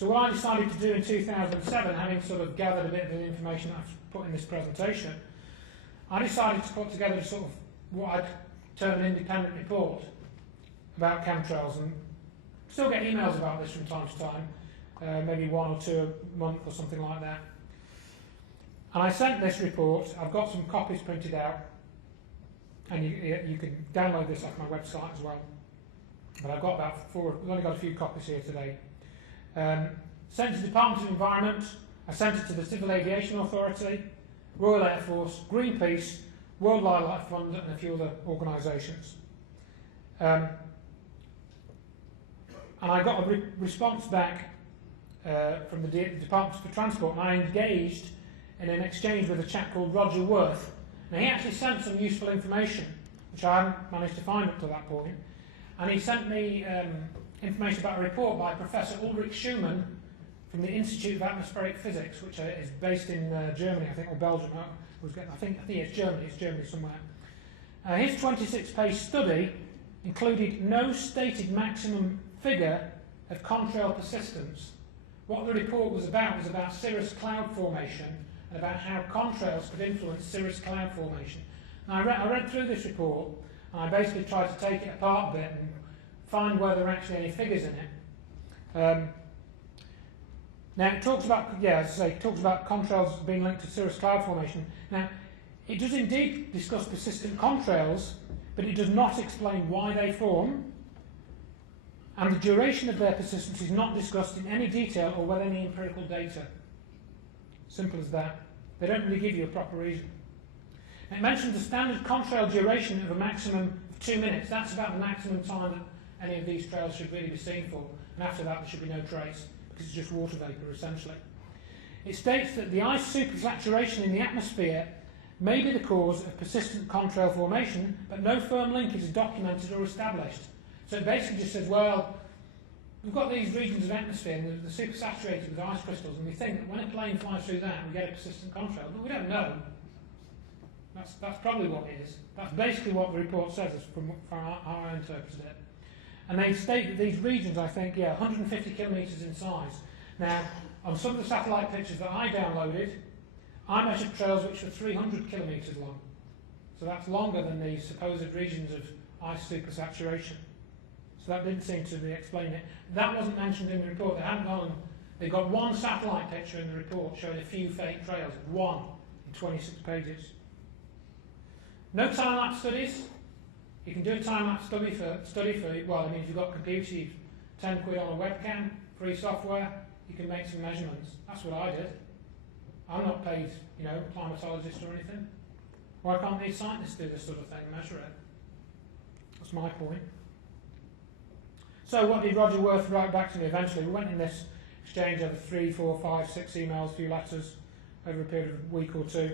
So what I decided to do in 2007, having sort of gathered a bit of the information I've put in this presentation, I decided to put together sort of what I'd term an independent report about chemtrails, and still get emails about this from time to time, maybe 1 or 2 a month or something like that. And I sent this report. I've got some copies printed out, and you can download this off my website as well. But I've got about 4, I've only got a few copies here today. Sent to the Department of Environment, I sent it to the Civil Aviation Authority, Royal Air Force, Greenpeace, World Wildlife Fund and a few other organisations. And I got a response back from the Department for Transport, and I engaged in an exchange with a chap called Roger Worth. Now he actually sent some useful information, which I hadn't managed to find up to that point, and he sent me information about a report by Professor Ulrich Schumann from the Institute of Atmospheric Physics, which is based in Germany, I think, or Belgium. I think it's Germany somewhere. His 26-page study included no stated maximum figure of contrail persistence. What the report was about cirrus cloud formation and about how contrails could influence cirrus cloud formation. And I read through this report, and I basically tried to take it apart a bit and find whether there are actually any figures in it. Now it talks about, as I say, it talks about contrails being linked to cirrus cloud formation. Now it does indeed discuss persistent contrails, but it does not explain why they form, and the duration of their persistence is not discussed in any detail or with any empirical data. Simple as that. They don't really give you a proper reason. It mentions the standard contrail duration of a maximum of 2 minutes. That's about the maximum time that any of these trails should really be seen for, and after that there should be no trace, because it's just water vapour essentially. It states that the ice supersaturation in the atmosphere may be the cause of persistent contrail formation, but no firm linkage is documented or established. So it basically just says, well, we've got these regions of atmosphere and they're supersaturated with ice crystals, and we think that when a plane flies through that we get a persistent contrail, but we don't know. That's probably what it is. That's basically what the report says from how I interpreted it. And they state that these regions, I think, 150 kilometres in size. Now, on some of the satellite pictures that I downloaded, I measured trails which were 300 kilometres long. So that's longer than the supposed regions of ice supersaturation. So that didn't seem to be explain it. That wasn't mentioned in the report. They've got one satellite picture in the report showing a few fake trails. One in 26 pages. No time-lapse studies. You can do a time-lapse study for, well, I mean, if you've got computers, you've 10 quid on a webcam, free software, you can make some measurements. That's what I did. I'm not paid, climatologist or anything. Why can't these scientists do this sort of thing and measure it? That's my point. So what did Roger Worth write back to me eventually? We went in this exchange over 3, 4, 5, 6 emails, a few letters over a period of a week or two.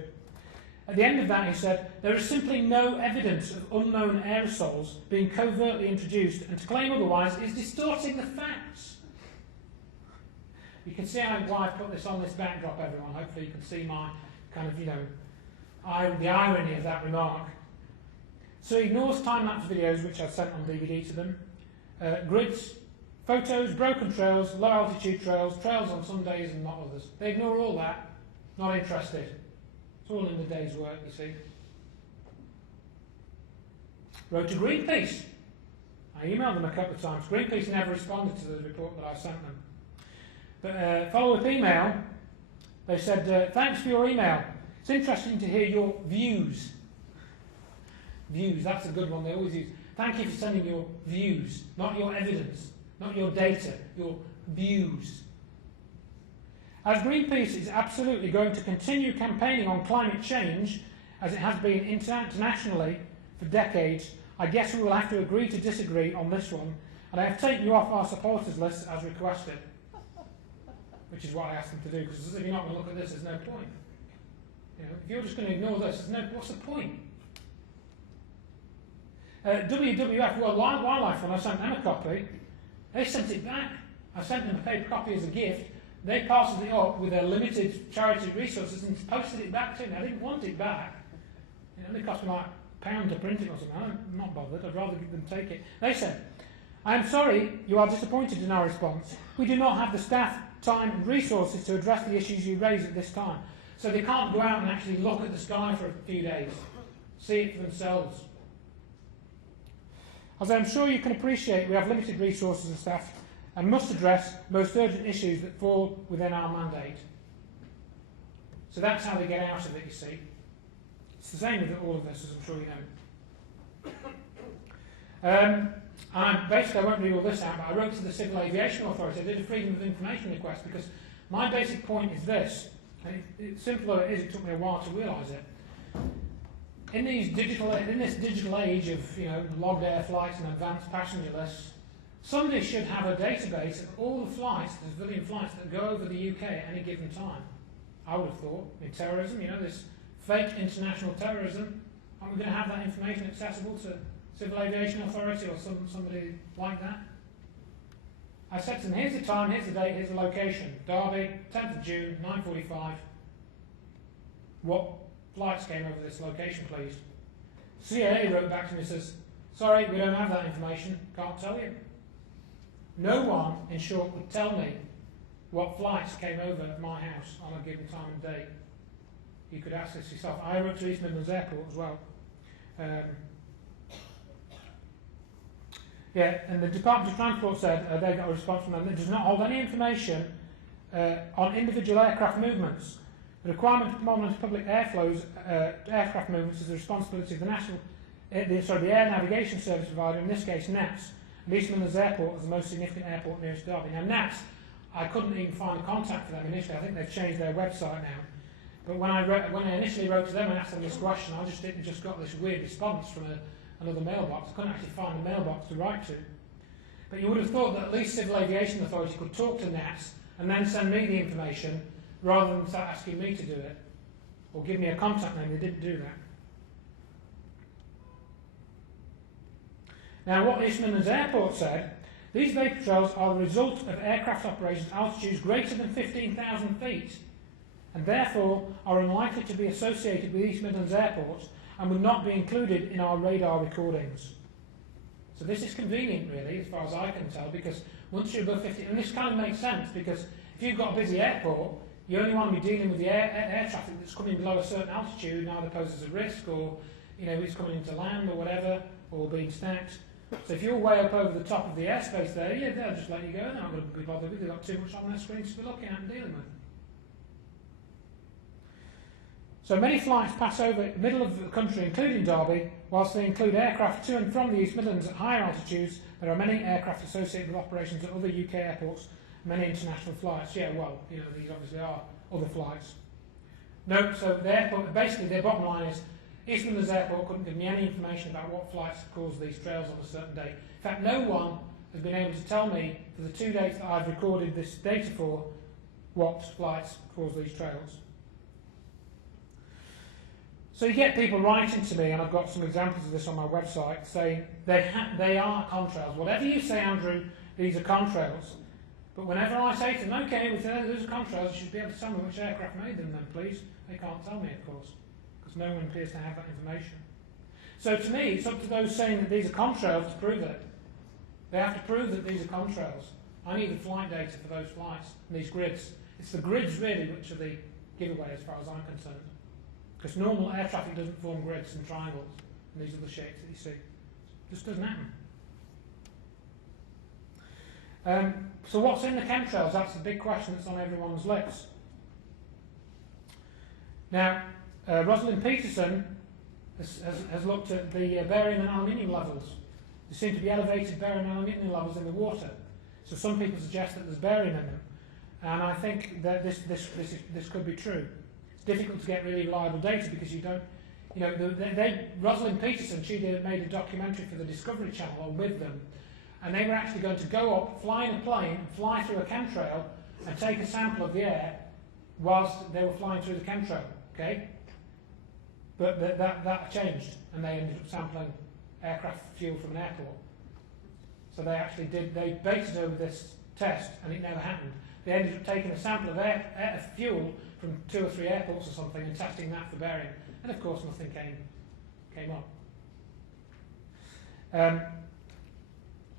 At the end of that he said, there is simply no evidence of unknown aerosols being covertly introduced, and to claim otherwise is distorting the facts. You can see why I put this on this backdrop, everyone. Hopefully you can see my kind of, the irony of that remark. So he ignores time-lapse videos, which I've sent on DVD to them, grids, photos, broken trails, low-altitude trails, trails on some days and not others. They ignore all that, not interested. It's all in the day's work, you see. Wrote to Greenpeace. I emailed them a couple of times. Greenpeace never responded to the report that I sent them. But follow-up email, they said, thanks for your email. It's interesting to hear your views. Views, that's a good one they always use. Thank you for sending your views, not your evidence, not your data, your views. As Greenpeace is absolutely going to continue campaigning on climate change, as it has been internationally for decades, I guess we will have to agree to disagree on this one, and I have taken you off our supporters list as requested. Which is what I asked them to do, because if you're not going to look at this, there's no point. If you're just going to ignore this, what's the point? WWF, World Wildlife Fund, I sent them a copy. They sent it back. I sent them a paper copy as a gift. They parcelled it up with their limited charity resources and posted it back to me. I didn't want it back. It only cost me like £1 to print it or something. I'm not bothered. I'd rather give them take it. They said, I am sorry you are disappointed in our response. We do not have the staff, time and resources to address the issues you raise at this time. So they can't go out and actually look at the sky for a few days, see it for themselves. As I am sure you can appreciate, we have limited resources and staff and must address most urgent issues that fall within our mandate. So that's how they get out of it, you see. It's the same with all of this, as I'm sure you know. Basically, I won't read all this out, but I wrote to the Civil Aviation Authority. I did a Freedom of Information request because my basic point is this, and simple though it is, it took me a while to realise it. In this digital age of logged air flights and advanced passenger lists, somebody should have a database of all the flights, the civilian flights that go over the UK at any given time. I would have thought, in terrorism, this fake international terrorism, aren't we going to have that information accessible to Civil Aviation Authority or somebody like that? I said to them, here's the time, here's the date, here's the location. Derby, 10th of June, 9:45. What flights came over this location, please? CAA wrote back to me and says, sorry, we don't have that information, can't tell you. No one, in short, would tell me what flights came over my house on a given time and date. You could ask this yourself. I wrote to East Midlands Airport as well. And the Department of Transport said they got a response from them that does not hold any information on individual aircraft movements. The requirement to monitor public aircraft movements is the responsibility of the Air Navigation Service provider, in this case NATS. And East Midlands Airport is the most significant airport nearest Derby. Now NATS, I couldn't even find a contact for them initially. I think they've changed their website now. But when I initially wrote to them and asked them this question, I just got this weird response from another mailbox. I couldn't actually find the mailbox to write to. But you would have thought that at least Civil Aviation Authority could talk to NATS and then send me the information rather than start asking me to do it or give me a contact name. They didn't do that. Now, what East Midlands Airport said, these vapor trails are the result of aircraft operations at altitudes greater than 15,000 feet and therefore are unlikely to be associated with East Midlands Airport and would not be included in our radar recordings. So this is convenient, really, as far as I can tell, because once you're above 50, and this kind of makes sense, because if you've got a busy airport, you only want to be dealing with the air traffic that's coming below a certain altitude and either poses a risk or it's coming into land or whatever, or being stacked. So if you're way up over the top of the airspace there, they'll just let you go. They're not going to be bothered with it. They've got too much on their screens to be looking at and dealing with. So many flights pass over the middle of the country, including Derby, whilst they include aircraft to and from the East Midlands at higher altitudes. There are many aircraft associated with operations at other UK airports, many international flights. Yeah, well, these obviously are other flights. No, so the airport, basically their bottom line is East Midlands Airport couldn't give me any information about what flights caused these trails on a certain date. In fact, no one has been able to tell me for the 2 dates that I've recorded this data for what flights caused these trails. So you get people writing to me, and I've got some examples of this on my website, saying they are contrails. Whatever you say, Andrew, these are contrails. But whenever I say to them, okay, those are contrails, you should be able to tell me which aircraft made them then, please. They can't tell me, of course, because no one appears to have that information. So to me, it's up to those saying that these are contrails to prove it. They have to prove that these are contrails. I need the flight data for those flights and these grids. It's the grids, really, which are the giveaway as far as I'm concerned. Because normal air traffic doesn't form grids and triangles and these other shapes that you see. It just doesn't happen. So what's in the chemtrails? That's the big question that's on everyone's lips. Now, Rosalind Peterson has looked at the barium and aluminium levels. There seem to be elevated barium and aluminium levels in the water. So some people suggest that there's barium in them. And I think that this could be true. It's difficult to get really reliable data because you don't, Rosalind Peterson, she made a documentary for the Discovery Channel or with them, and they were actually going to go up, fly in a plane, fly through a chemtrail, and take a sample of the air whilst they were flying through the chemtrail, okay? But that changed, and they ended up sampling aircraft fuel from an airport. So they baited over this test, and it never happened. They ended up taking a sample of fuel from 2 or 3 airports or something and testing that for barium, and of course nothing came up.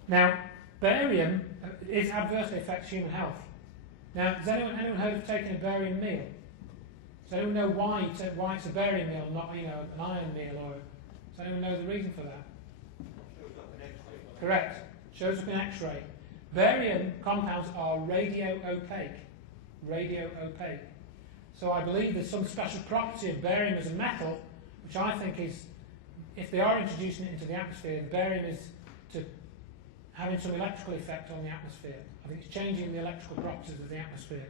Now, Barium adversely affects human health. Now, has anyone heard of taking a barium meal? Does anyone know why it's a barium meal, not an iron meal, or does anyone know the reason for that? Shows up in X-ray. Correct. Shows up in X-ray. Barium compounds are radio-opaque. Radio-opaque. So I believe there's some special property of barium as a metal, which I think is, if they are introducing it into the atmosphere, the barium is having some electrical effect on the atmosphere. I think it's changing the electrical properties of the atmosphere.